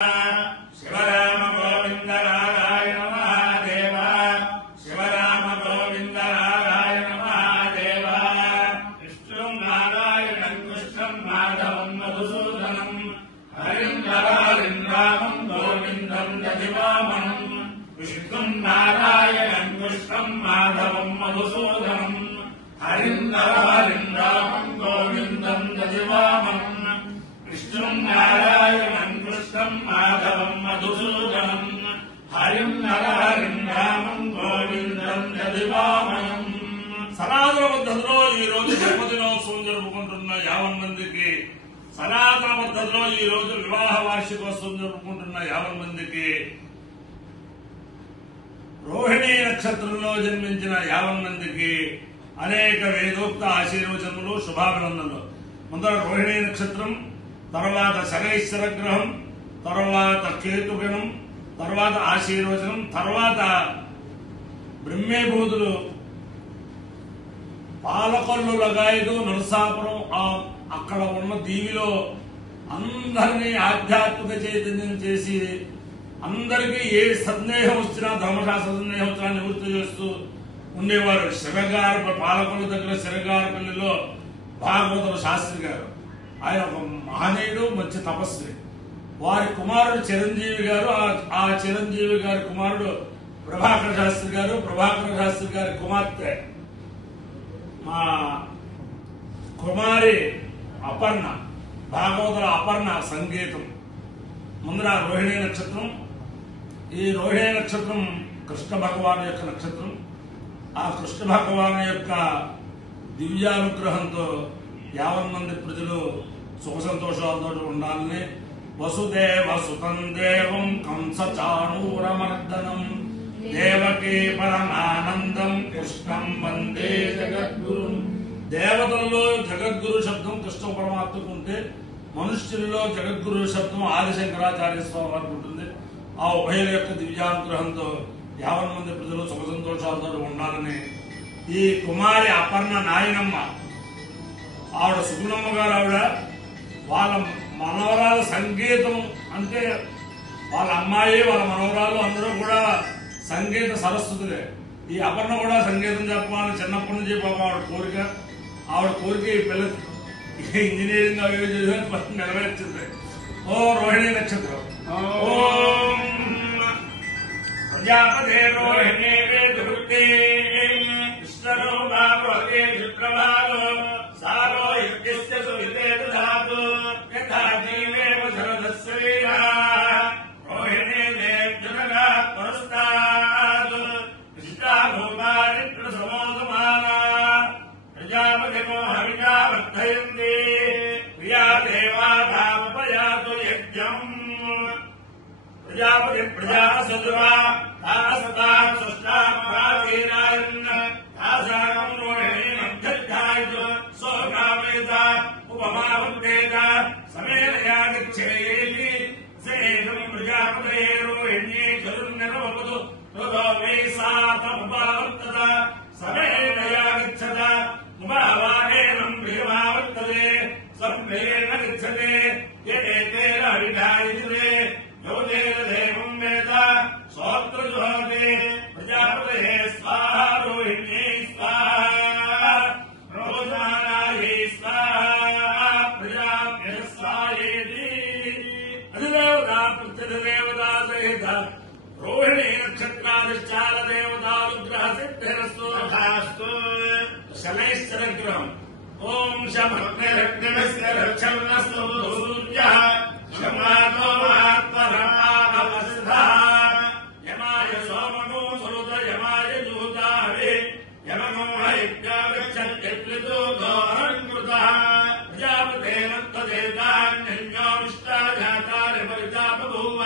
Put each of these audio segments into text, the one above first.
शिवराम गोविंद नारायण महादेव शिवराम गोविंद नारायण महादेव विष्णुं नारायणं कृष्णं माधवं मधुसूदनं हरिं नरारिं रामं गोविन्दं दधिवामनं विष्णुं नारायणं कृष्णं माधवं मधुसूदनं हरिं नरारिं रामं गोविन्दं दधिवामनं विष्णुं नारायणं कृष्णं माधवं मधुसूदनं हरिं नरहरिं रामं गोविंदं दधिवामनं సనాతన పద్ధతిలో ఈ రోజు జన్మదినోత్సవం జరుపుకుంటున్న 50 మందికి సనాతన పద్ధతిలో ఈ రోజు వివాహ వార్షికోత్సవం జరుపుకుంటున్న 50 మందికి రోహిణీ నక్షత్రంలో జన్మించిన 50 మందికి అనేక వేదోక్త ఆశీర్వచనములు శుభాభినందనలు. ముందర రోహిణీ నక్షత్రం, తర్వాత శనైశ్వర గ్రహం, తర్వాత కేతుగణం, తర్వాత ఆశీర్వచనం, తర్వాత బ్రహ్మేభూతులు పాలకొల్లు లగాయదు నరసాపురం అక్కడ ఉన్న దీవిలో అందరినీ ఆధ్యాత్మిక చైతన్యం చేసి అందరికీ ఏ సందేహం వచ్చినా ధర్మశాస్త్ర సందేహం వచ్చినా నివృత్తి చేస్తూ ఉండేవారు. శివగారు పాలకొల్లు దగ్గర శివగారపల్లిలో భాగవతుల శాస్త్రి గారు, ఆయన ఒక మహనీయుడు, మంచి తపస్వి. వారి కుమారుడు చిరంజీవి గారు, ఆ చిరంజీవి గారి కుమారుడు ప్రభాకర శాస్త్రి గారు, ప్రభాకర శాస్త్రి గారి కుమార్తె మా కుమారి అపర్ణ, భాగవతుల అపర్ణ సంగీతం. ముందర రోహిణీ నక్షత్రం. ఈ రోహిణీ నక్షత్రం కృష్ణ భగవాను యొక్క నక్షత్రం. ఆ కృష్ణ భగవాను యొక్క దివ్యానుగ్రహంతో 50 మంది ప్రజలు సుఖ సంతోషాలతో ఉండాలని వసుదేవ సుతం దేవం కంస చాణూరమర్దనం దేవకీ పరమానందం కృష్ణం వందే జగద్గురు. దేవతల్లో జగద్గురు శబ్దం కృష్ణ పరమాత్మకు ఉంటే మనుష్యుల్లో జగద్గురు శబ్దం ఆదిశంకరాచార్య స్వామి వారికి ఉంటుంది. ఆ ఉభయుల యొక్క దివ్యానుగ్రహంతో 50 మంది ప్రజలు సుఖ సంతోషాలతో ఉండాలని ఈ కుమారి అపర్ణ నాయనమ్మ, ఆవిడ సుగుణమ్మ గారు, ఆవిడ వాళ్ళ మనవరాలు సంగీతం అంటే వాళ్ళ అమ్మాయి వాళ్ళ మనవరాలు అందరూ కూడా సంగీత సరస్వతులే. ఈ అపర్ణ కూడా సంగీతం చెప్పాలని చిన్నప్పటి నుంచి పాపం ఆవిడ కోరిక ఈ పిల్ల ఇంజనీరింగ్ అవి చేసి నెరవేర్చింది. ఓ రోహిణీ నక్షత్రం. ఓం ప్రజాపతే రోహిణీ వేదుర్తే విశ్వరో భాగవతే విప్రభాలో సారో యజ్ఞస్య సువితే దధాతు యథా జీవేవ శరదస్వీరా రోహిణీ దేవ్యునగా పురస్తాద్ విష్టాభూమాని ప్రసమోదమానా ప్రజాపతిమో హవిషా వర్ధయంతి ప్రియా దేవాధామపయాతు యజ్ఞం ప్రజాపతి ప్రజా సదువా తాసతా సుష్టా ప్రాచీనాయన్ ఆసాగం రోహిణీ అభ్యర్థాయతు సోకామేత ఉపమావత్తేత సమేనయాగచ్చేతి సేనం ప్రజాపతే రోహిణ్యే చరున్నరవపదు తదో వేసాతముపావర్తత సమేనయాగచ్చత ఉపావానేనం ప్రియమావర్తతే సంప్రేణ గచ్చతే యదేతేన హరిధాయితే యోదేన దేవం వేద సోత్రజోతే ప్రజాపతే స్వాహా రోహిణ్యే స్వాహా రోజానాయే స్వాహా ప్రజాభ్య స్వాహేతి. అధిదేవతా ప్రత్యధిదేవతా సహిత రోహిణీ నక్షత్రాధిష్టాన దేవతానుగ్రహ సిద్ధిరస్తు తథాస్తు. శనైశ్వర గ్రహం. ఓం శమగ్నిరగ్నిమస్య రక్షన్నస్తు సూర్యః శమాతో మహాత్మరమానవసిద్ధః యమాయ సోమనో సురుత యమాయ దూతావే యమనో హైత్యాగచ్చత్యత్రిదూతో అలంకృతః ప్రజాపతేన తదేతాన్యన్యో విష్టాజాతాని పరిజాపభూవ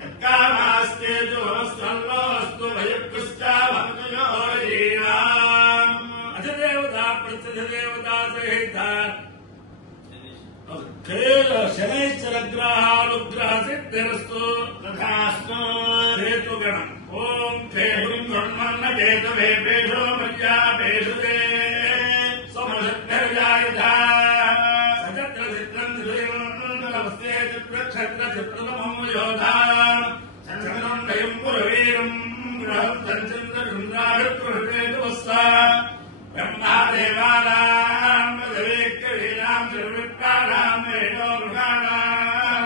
యత్కామాస్తేజోస్త్రల్లోస్తు భయకృష్టాభక్తయోరీణాం. అధిదేవతా ప్రత్యధిదేవతా సహిత శనైశ్వర గ్రహానుగ్రహ సిద్ధిరస్తు తథాస్తు. కేతుగణం. ఓం కేతుం బ్రహ్మన్న కేతువే పేషో మర్యాపేషు సమశక్తిర్జాయుధ సచత్ర చిత్రం నమస్తే చిత్రక్షత్ర చిత్రమో చంద్రుండయం పురవీరం చంద్రుంద్రాడుస్తా బ్రహ్మాదేవానాం పదవేక్కరీణాం సర్వప్రాణాం వేదో మృగాణాం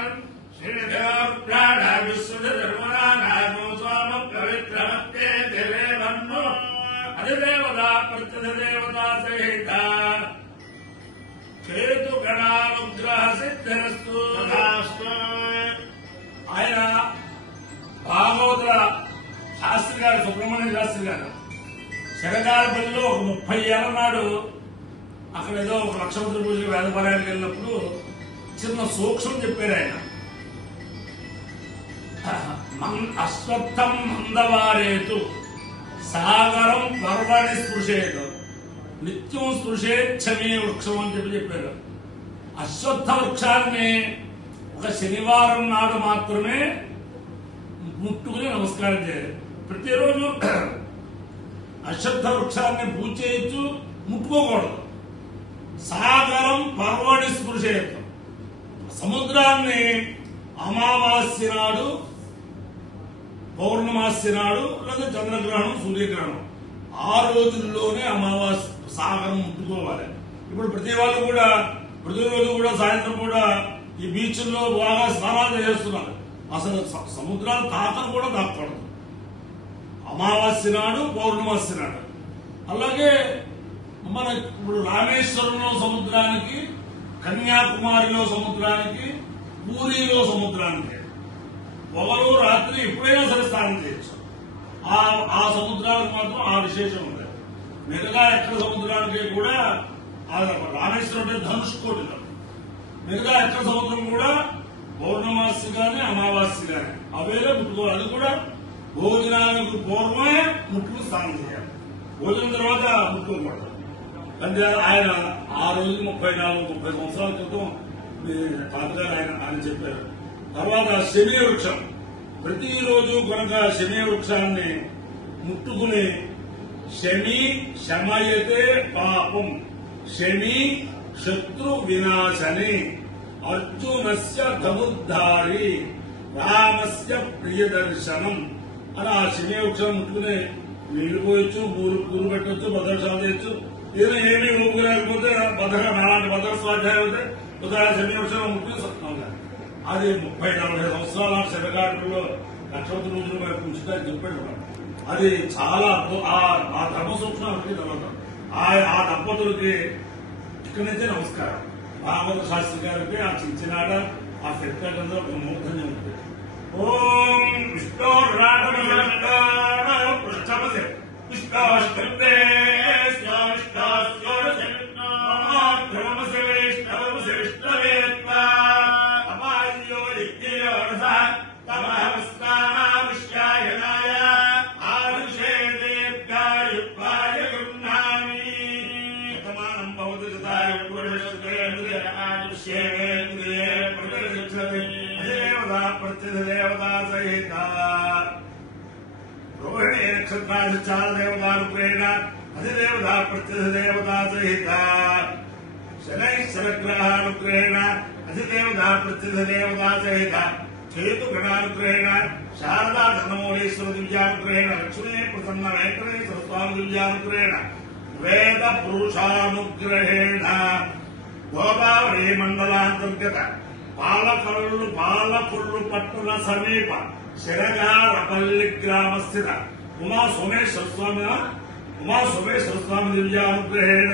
శ్రీదేవప్రాణ విశ్వధర్మనామో స్వామ పవిత్రమత్తే దేవేవన్నో అధిదేవతా ప్రత్యధిదేవతా సహిత కేతు గణానుగ్రహ సిద్ధిరస్తు. ఆయన భాగవత శాస్త్రి గారు, సుబ్రహ్మణ్య శాస్త్రి గారు శరగారపల్లిలో ఒక 30 ఏళ్ల నాడు అక్కడ ఏదో ఒక లక్షమంత్రి పూజ వేదపారాయణకి వెళ్ళినప్పుడు చిన్న సూక్ష్మం చెప్పారు ఆయన. అశ్వత్థం మందవారేతు సాగరం పర్వణి స్పృశేతు నిత్యం స్పృశేచ్ఛమే వృక్షం అని చెప్పారు. అశ్వత్థ వృక్షాన్ని ఒక శనివారం నాడు మాత్రమే ముట్టుకుని నమస్కారం చేయాలి. ప్రతిరోజు అశ్వత్థ వృక్షాన్ని పూజ చేయొచ్చు, ముట్టుకోకూడదు. సాగరం పర్వణి స్పృశేతు సముద్రాన్ని అమావాస్య నాడు, పౌర్ణమాస్య నాడు లేదా చంద్రగ్రహణం, సూర్యగ్రహణం ఆ రోజుల్లోనే అమావాస్య సాగరం ముట్టుకోవాలి. ఇప్పుడు ప్రతిరోజు కూడా సాయంత్రం కూడా ఈ బీచ్ల్లో బాగా స్నానాలు చేస్తున్నారు. అసలు సముద్రాలు తాకను కూడా తాకూడదు అమావాస్య నాడు, పౌర్ణమాస్య నాడు. అలాగే మన ఇప్పుడు రామేశ్వరంలో సముద్రానికి, కన్యాకుమారిలో సముద్రానికి, పూరిలో సముద్రానికి ఒకరు రాత్రి ఎప్పుడైనా సరే స్నానం చేయొచ్చు. ఆ సముద్రానికి మాత్రం ఆ విశేషం ఉంది. మిగతా ఎక్కడ సముద్రానికి కూడా రామేశ్వరం అంటే ధనుష్కోటిలో, మిగతా ఎక్కడ సముద్రం కూడా పౌర్ణమాస్య గాని అమావాస్య గాని అవేలే ముట్టుకోవాలి. అది కూడా భోజనానికి పూర్వమే ముట్టుకుని స్నానం చేయాలి. భోజనం తర్వాత ముట్టుకోకూడదు. అంటే ఆయన ఆ రోజు 34-30 సంవత్సరాల క్రితం తాతగారు ఆయన చెప్పారు. తర్వాత శమీ వృక్షం, ప్రతిరోజు కనుక శమీ వృక్షాన్ని ముట్టుకుని శమయతే పాపం శమీ శత్రు వినాశని అర్జునస్య ధనుర్ధారి రామస్య ప్రియదర్శనం అని ఆ శమీ వృక్షం ముట్టుకుని నీళ్లు పోయొచ్చు, పూరు పెట్టవచ్చు, భద్రశాలు చేయొచ్చు. ఏదైనా ఏమీ ఊపు లేకపోతే నాలాంటి భద్ర స్వాధ్యాయం అయితే ఉదాహరణ శమీ వృక్షం ముట్టుకుని సత్యం. అది 30-40 సంవత్సరాల శరగాటంలో లక్షవతి రోజులు వైపు ఉంచుతారని చెప్పాడు. అది చాలా ఆ ధర్మ సూక్ష్మం తర్వాత ఆ దంపతులకి ఇక్కడి నుంచే నమస్కారం. భాగవత శాస్త్రి గారికి ఆ చించినాడ ఆ పెట్టడంలో ఒక మూర్ధన్యం ఉంటుంది. ఓం విష్ణు పృష్ఠమసే విష్ణోష్టే దేవతా సహిత రోహిణీ నక్షత్రాధిచార దేవతానుగ్రహేణ అధిదేవతా ప్రత్యధిదేవతా సహిత శనైశ్వరగ్రహానుగ్రహేణ అధిదేవతా ప్రత్యధిదేవతా సహిత కేతు గణానుగ్రహేణ శారదా ధనమౌళీశ్వర దివ్యానుగ్రహేణ లక్ష్మీ ప్రసన్న వెంకటేశ్వర స్వామి దివ్యానుగ్రహేణ వేద పురుషానుగ్రహేణ గోదావరి మండలాంతర్గత పాలకొల్లు పట్టణ సమీప శరగారపల్లి గ్రామ స్థిత ఉమా సోమేశ్వర స్వామి దివ్యానుగ్రహేణ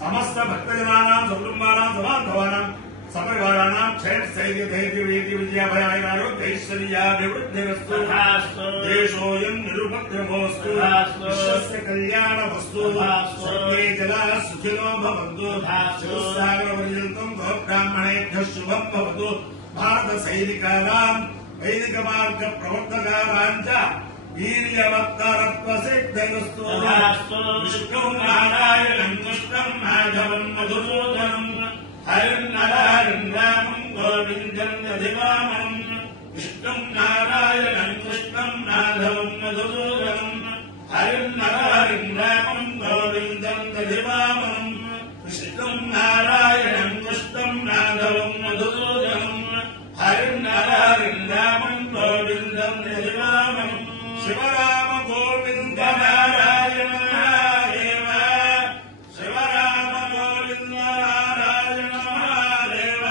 సమస్త భక్తజనానాం సకుటుంబానాం సమాంధవానాం సపరివారాణాం క్షేమస్థైర్యధైర్యవీర్య విజయాభయారోగ్యైశ్వర్యాభివృద్ధిరస్తు. దేశోయం నిరుపద్రవోస్తు. విశ్వస్య కళ్యాణవస్తు. స్వర్గే జలాః సుఖినో భవంతు. చతుస్సాగరపర్యంతం గోబ్రాహ్మణేభ్యః శుభం భవతు. భారత సైనికానాం వైదిక మార్గ ప్రవర్తకానాం చ వీర్యవత్తరత్వ సిద్ధిరస్తు. విష్ణుం నారాయణం కృష్ణం మాధవం మధుసూదనం హరిన్నరాయం రామం గోవిందం దధివామనం. విష్ణుం నారాయణం కృష్ణం మాధవం మధుసూదనం హరిన్నరాయం రామం గోవిందం దధివామనం. విష్ణుం నారాయణం కృష్ణం మాధవం మధుసూదనం హరిన్నరాయం రామం శివరామ గోవింద నారాయణ మహాదేవ శివరామ గోవింద నారాయణ మహాదేవ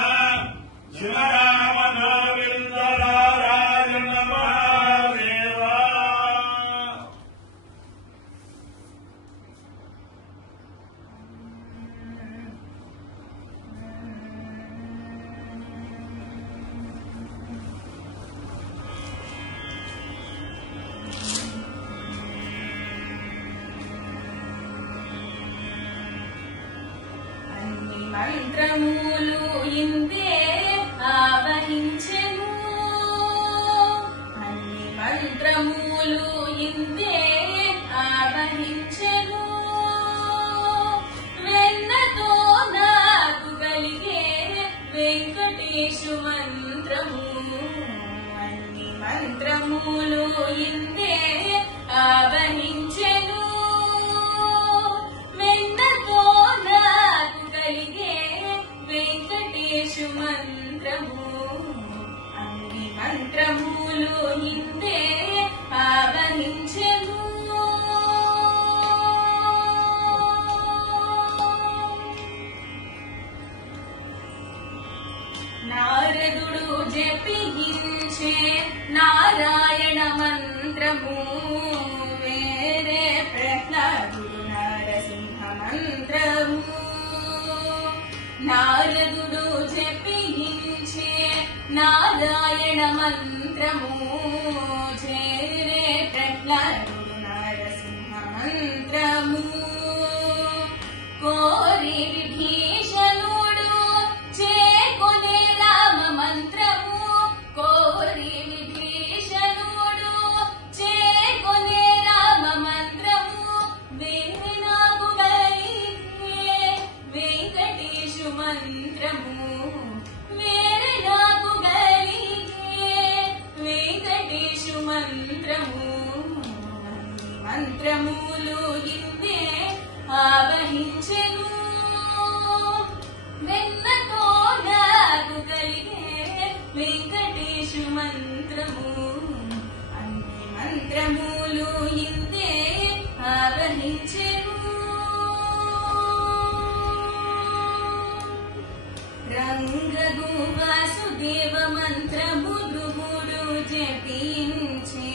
శివరామ గోవింద నారాయణ మహాదేవ. మంత్రములు ఇందే ఆవహించెను అన్ని మంత్రములు ఇందే ఆవహించెను వెన్నతో నాకు కలిగే వెంకటేశు మంత్రము అన్ని మంత్రములు ఇందే ఆవహించెను వెన్నతో నాకు కలిగే వెంకటేశు మంత్రము అన్ని మంత్రములు ఇందే ఆవహించెను. నారదుడు జపించే నారాయణ మంత్రము వేరే ప్రహ్లాదుడు నరసింహ మంత్రము నారదుడు జపించే నారాయణ మంత్రము చేరే ప్రహ్లాదుడు నరసింహ మంత్రము కోరి విభీషణుడు చేకొనే రామ మంత్రము కోరి విభీషణుడు చేకొనే రామ మంత్రము వేరే నాకు కలిగే వెంకటేశు మంత్రము వేరే నాకు కలిగే వెంకటేశు మంత్రము మంత్రములు ఇందే ఆవహించెను వెన్నతో నాకు కలిగే వెంకటేశు మంత్రము అన్ని మంత్రములు ఇందే ఆవహించెను. రంగగు వాసుదేవ మంత్రము ధ్రువుడు జపించే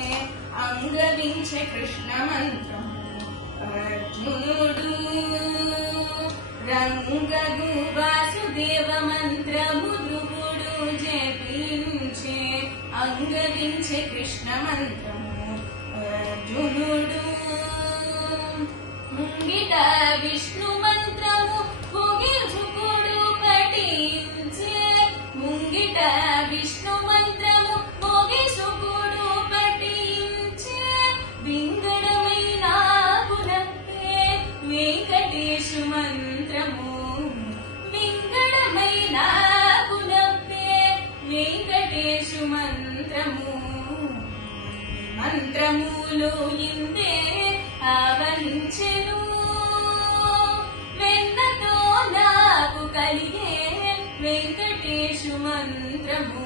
అంగవించే కృష్ణ మంత్రము అర్జునుడు రంగగు వాసుదేవ మంత్రము ధ్రువుడు జపించే అంగవించే కృష్ణ మంత్రము అర్జునుడు ముంగిట విష్ణు మంత్రము భోగిసుకుడు పఠించే ముంగిట విష్ణు మంత్రము భోగిసుకుడు పఠించే వింగడమైన గుణకే వెంకటేశు మంత్రము వింగడమైన గుణకే వెంకటేశు మంత్రము మంత్రములు ఇందే ఆవహించెను వెన్నతో నాకు కలిగే వెంకటేశు మంత్రము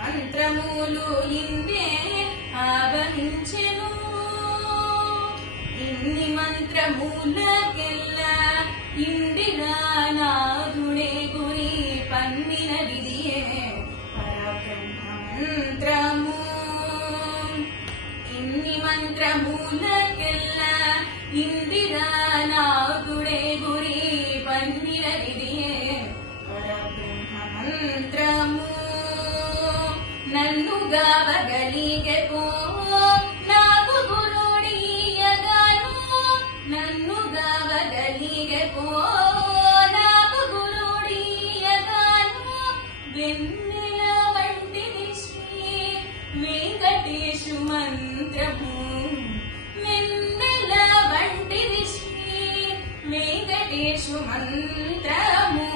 మంత్రములు ఇందే ఆవహించెను ఇన్ని మంత్రములకెల్లా ఇందిరా నాథుడే గురి పన్నిన విధియే పరబ్రహ్మ మంత్రము ఇన్ని మంత్రములకెల్లా ఇందిరా నాథుడే గురి పన్నిన విధియే పరబ్రహ్మ మంత్రము నన్ను గావగలిగే పో నాకు గురుడియగాను నన్ను గావగలిగే పో నాకు గురుడియగాను వెన్నెల వంటిది శ్రీ వెంకటేశు మంత్రము వెన్నెల వంటిది శ్రీ వెంకటేశు మంత్రము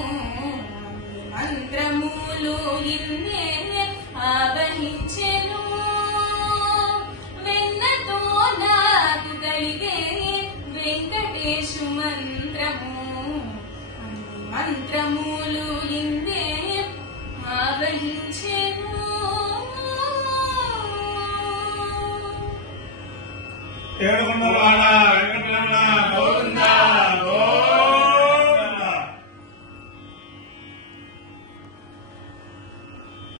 మంత్రములు ఇన్నే ఆవహించెను ఏడుకొండలవాడ